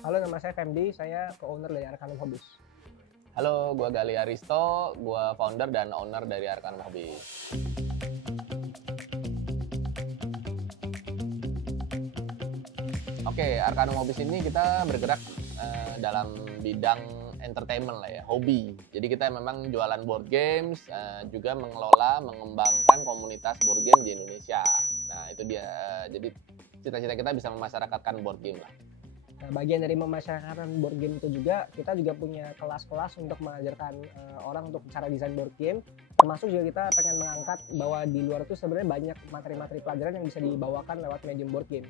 Halo, nama saya Femdi, saya co-owner dari Arcanum Hobbies. Halo, gua Gali Aristo, gua founder dan owner dari Arcanum Hobbies. Oke, Arcanum Hobbies ini kita bergerak dalam bidang entertainment lah ya, hobi. Jadi kita memang jualan board games, juga mengelola, mengembangkan komunitas board game di Indonesia. Nah, itu dia. Jadi cita-cita kita bisa memasyarakatkan board game lah. Nah, bagian dari memasyarakatkan board game itu juga, kita juga punya kelas-kelas untuk mengajarkan orang untuk cara desain board game. Termasuk juga kita pengen mengangkat bahwa di luar itu sebenarnya banyak materi-materi pelajaran yang bisa dibawakan lewat medium board game.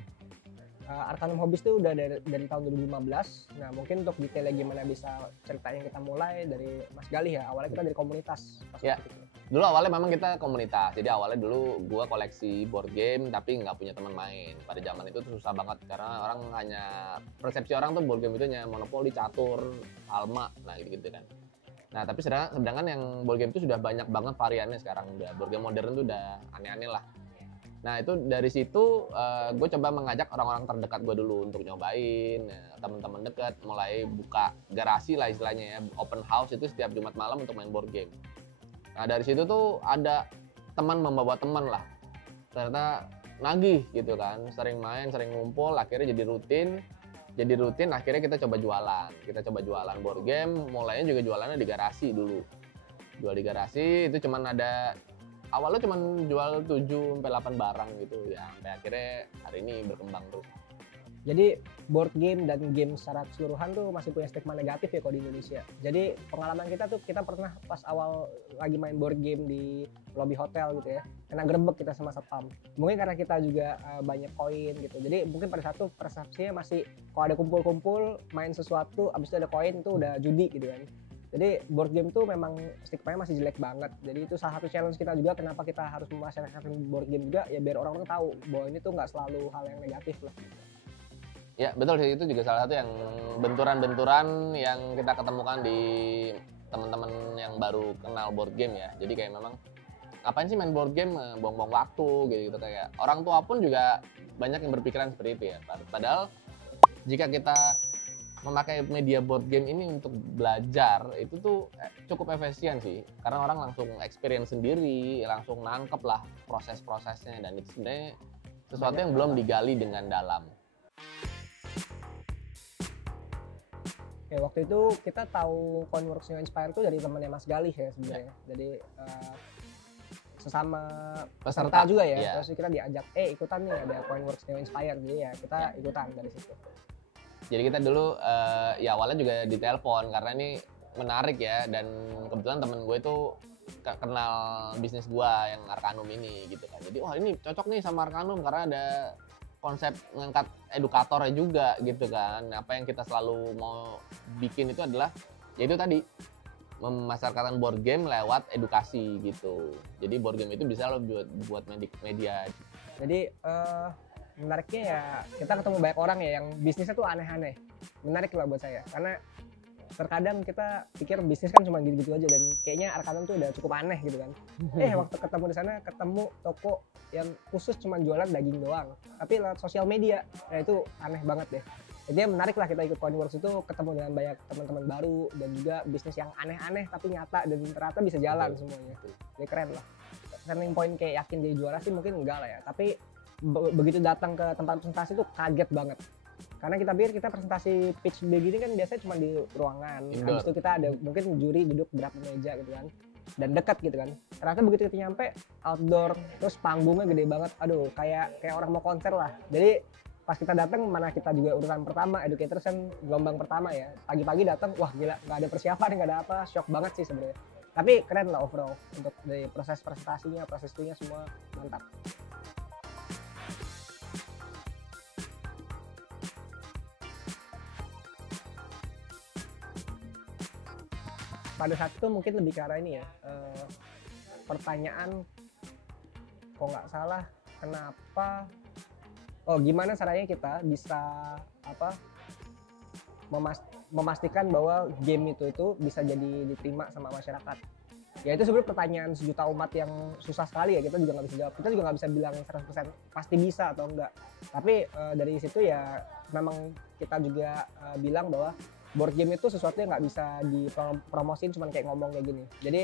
Arcanum Hobbies itu udah dari tahun 2015. Nah, mungkin untuk detailnya gimana bisa ceritanya kita mulai dari Mas Galih ya. Awalnya kita dari komunitas. Ya, dulu awalnya memang kita komunitas. Jadi awalnya dulu gua koleksi board game tapi nggak punya teman main. Pada zaman itu tuh susah banget karena orang hanya persepsi orang tuh board game itu hanya monopoli, catur, alma, nah gitu-gitu kan. Nah, tapi sedangkan yang board game itu sudah banyak banget variannya sekarang. Udah board game modern tuh udah aneh-aneh lah. Nah, itu dari situ gue coba mengajak orang-orang terdekat gue dulu untuk nyobain, teman-teman dekat mulai buka garasi lah istilahnya ya, open house itu setiap Jumat malam untuk main board game. Nah, dari situ tuh ada teman membawa teman lah, ternyata nagih gitu kan, sering main, sering ngumpul, akhirnya jadi rutin akhirnya kita coba jualan board game, mulainya juga jualannya di garasi dulu, jual di garasi itu cuman ada awalnya cuma jual 7-8 barang gitu ya, sampai akhirnya hari ini berkembang terus. Jadi board game dan game secara keseluruhan tuh masih punya stigma negatif ya kalau di Indonesia. Jadi pengalaman kita tuh, kita pernah pas awal lagi main board game di lobby hotel gitu ya, kena gerebek kita sama satpam. Mungkin karena kita juga banyak koin gitu. Jadi mungkin pada satu persepsinya masih kalau ada kumpul-kumpul main sesuatu abis itu ada koin itu udah judi gitu kan. Jadi board game tuh memang stigma-nya masih jelek banget. Jadi itu salah satu challenge kita juga, kenapa kita harus memasyarakatkan board game juga ya, biar orang-orang tahu bahwa ini tuh nggak selalu hal yang negatif lah. Ya betul sih, itu juga salah satu yang benturan-benturan yang kita ketemukan di teman-teman yang baru kenal board game ya. Jadi kayak memang ngapain sih main board game, buang-buang waktu gitu kayak orang tua pun juga banyak yang berpikiran seperti itu ya. Padahal jika kita memakai media board game ini untuk belajar itu tuh cukup efisien sih, karena orang langsung experience sendiri, langsung nangkep lah proses-prosesnya, dan itu sebenarnya sesuatu yang belum digali dengan dalam. Ya, waktu itu kita tahu Coinworks New Inspire itu dari temannya Mas Galih ya sebenarnya. Jadi sesama peserta juga ya. Terus kita diajak ikutan nih ada Coinworks New Inspire, jadi ya kita ikutan dari situ. Jadi kita dulu ya awalnya juga ditelepon karena ini menarik ya, dan kebetulan temen gue itu kenal bisnis gue yang Arcanum ini gitu kan. Jadi wah ini cocok nih sama Arcanum karena ada konsep ngangkat edukatornya juga gitu kan. Apa yang kita selalu mau bikin itu adalah yaitu tadi memasarkan board game lewat edukasi gitu. Jadi board game itu bisa lo buat media. Jadi menariknya ya kita ketemu banyak orang ya yang bisnisnya tuh aneh-aneh. Menarik lah buat saya, karena terkadang kita pikir bisnis kan cuma gitu-gitu aja, dan kayaknya Arcanum tuh udah cukup aneh gitu kan. Waktu ketemu di sana, ketemu toko yang khusus cuma jualan daging doang tapi lewat sosial media. Nah itu aneh banget deh. Jadi menarik lah kita ikut Coinworks itu, ketemu dengan banyak teman-teman baru dan juga bisnis yang aneh-aneh tapi nyata dan ternyata bisa jalan semuanya. Jadi keren lah. Turning point kayak yakin jadi juara sih mungkin enggak lah ya, tapi begitu datang ke tempat presentasi tuh kaget banget, karena kita pikir kita presentasi pitch begini kan biasanya cuma di ruangan, habis itu kita ada mungkin juri duduk berapa meja gitu kan dan dekat gitu kan. Ternyata begitu kita nyampe outdoor, terus panggungnya gede banget, aduh kayak orang mau konser lah. Jadi pas kita datang, mana kita juga urutan pertama, educators kan gelombang pertama ya, pagi-pagi datang, wah gila, nggak ada persiapan, nggak ada apa, shock banget sih sebenarnya. Tapi keren lah overall, untuk dari proses presentasinya, proses itunya semua mantap. Pada saat itu mungkin lebih ke arah ini ya, pertanyaan kok nggak salah kenapa, gimana caranya kita bisa memastikan bahwa game itu bisa jadi diterima sama masyarakat. Ya itu sebenarnya pertanyaan sejuta umat yang susah sekali ya, kita juga nggak bisa jawab. Kita juga nggak bisa bilang 100% pasti bisa atau enggak. Tapi dari situ ya memang kita juga bilang bahwa board game itu sesuatu yang nggak bisa dipromosin cuman kayak ngomong kayak gini. Jadi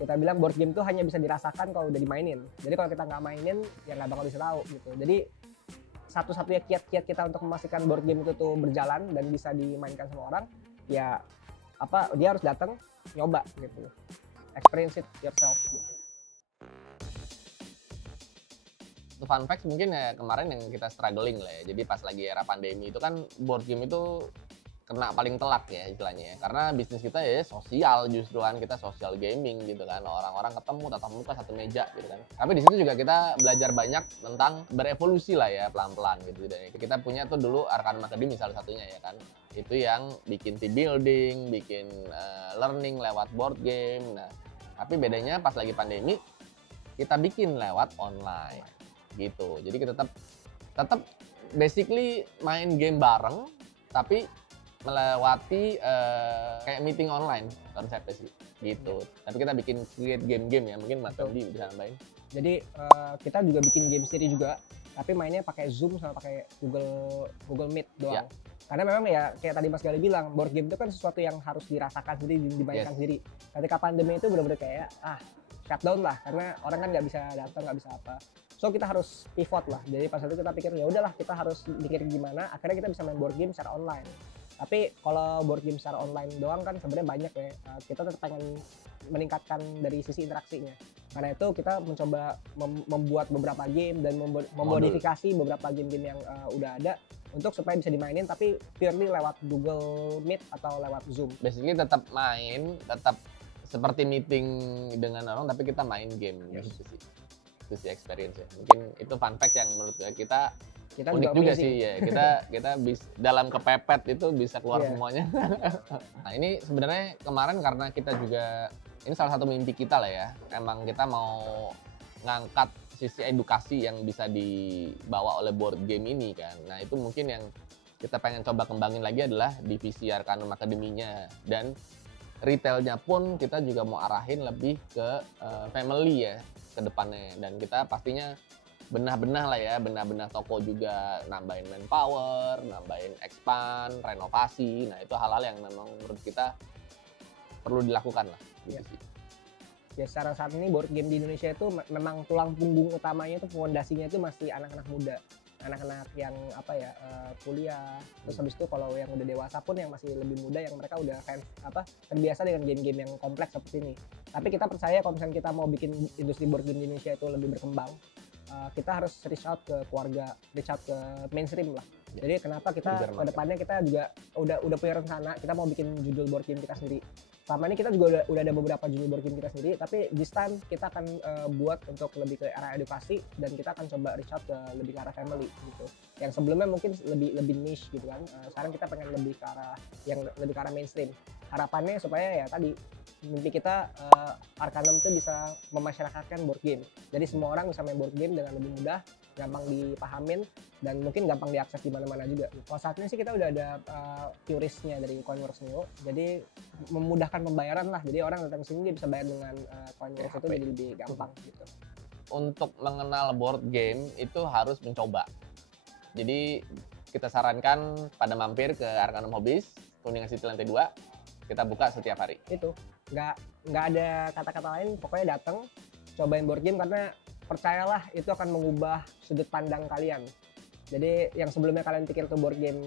kita bilang board game itu hanya bisa dirasakan kalau udah dimainin. Jadi kalau kita nggak mainin ya nggak bakal bisa tahu gitu. Jadi satu-satunya kiat-kiat kita untuk memastikan board game itu tuh berjalan dan bisa dimainkan sama orang, ya dia harus datang nyoba gitu, experience it yourself gitu. Fun fact mungkin ya kemarin yang kita struggling lah ya, jadi pas lagi era pandemi itu kan board game itu kena paling telat ya istilahnya ya, karena bisnis kita ya sosial, justru kan kita social gaming gitu kan, orang-orang ketemu tatap muka satu meja gitu kan. Tapi di situ juga kita belajar banyak tentang berevolusi lah ya pelan-pelan gitu. Dan kita punya tuh dulu Arcanum Academy salah satunya ya kan, itu yang bikin team building, bikin learning lewat board game. Nah tapi bedanya pas lagi pandemi kita bikin lewat online gitu, jadi kita tetap basically main game bareng tapi melewati kayak meeting online konsepnya sih gitu. Tapi kita bikin create game-game ya, mungkin Mas Tondi bisa nambahin. Jadi kita juga bikin game sendiri juga, tapi mainnya pakai Zoom sama pakai Google Meet doang. Karena memang ya kayak tadi Mas Gali bilang, board game itu kan sesuatu yang harus dirasakan sendiri, dimainkan sendiri. Ketika pandemi itu benar-benar kayak shutdown lah, karena orang kan nggak bisa datang, nggak bisa apa. So kita harus pivot lah. Jadi pas itu kita pikir ya udahlah kita harus mikir gimana, akhirnya kita bisa main board game secara online. Tapi kalau board game secara online doang kan sebenarnya banyak ya. Kita tetap pengen meningkatkan dari sisi interaksinya. Karena itu kita mencoba membuat beberapa game dan memodifikasi beberapa game-game yang udah ada untuk supaya bisa dimainin tapi purely lewat Google Meet atau lewat Zoom. Basically tetap main, tetap seperti meeting dengan orang tapi kita main game gitu sih. Itu sih experience ya. Mungkin itu fun fact yang menurut kita unik juga sih ya, kita dalam kepepet itu bisa keluar semuanya. Nah ini sebenarnya kemarin karena kita juga, ini salah satu mimpi kita lah ya, emang kita mau ngangkat sisi edukasi yang bisa dibawa oleh board game ini kan. Nah itu mungkin yang kita pengen coba kembangin lagi adalah divisi Arcanum Academy-nya, dan retailnya pun kita juga mau arahin lebih ke family ya ke depannya, dan kita pastinya benah-benah lah ya, benah-benah toko juga, nambahin manpower, nambahin expand, renovasi. Nah itu hal-hal yang memang menurut kita perlu dilakukan lah gitu sih. Ya secara saat ini board game di Indonesia itu memang tulang punggung utamanya itu fondasinya itu masih anak-anak muda, anak-anak yang kuliah. Terus habis itu kalau yang udah dewasa pun yang masih lebih muda, yang mereka udah terbiasa dengan game-game yang kompleks seperti ini. Tapi kita percaya kalau misalnya kita mau bikin industri board game di Indonesia itu lebih berkembang, kita harus reach out ke keluarga, reach out ke mainstream lah. Jadi kenapa kita kedepannya kita juga udah punya rencana, kita mau bikin judul board game kita sendiri. Selama ini kita juga udah ada beberapa judul board game kita sendiri, tapi this time kita akan buat untuk lebih ke arah edukasi, dan kita akan coba reach out ke lebih ke arah family gitu. Yang sebelumnya mungkin lebih niche gitu kan. Sekarang kita pengen lebih ke arah yang lebih ke arah mainstream. Harapannya supaya ya tadi mimpi kita Arcanum tuh bisa memasyarakatkan board game. Jadi semua orang bisa main board game dengan lebih mudah, gampang dipahamin, dan mungkin gampang diakses di mana-mana juga. Kalau saat ini sih kita udah ada QRIS-nya dari Coinworks Neo, jadi memudahkan pembayaran lah. Jadi orang datang ke sini dia bisa bayar dengan Coinworks itu jadi lebih gampang gitu. Untuk mengenal board game itu harus mencoba. Jadi kita sarankan pada mampir ke Arcanum Hobbies, Kuningan City lantai 2. Kita buka setiap hari. Itu nggak ada kata-kata lain, pokoknya datang cobain board game, karena percayalah itu akan mengubah sudut pandang kalian. Jadi yang sebelumnya kalian pikir tuh board game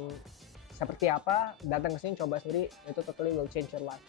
seperti apa, datang ke sini coba sendiri, itu totally will change your life.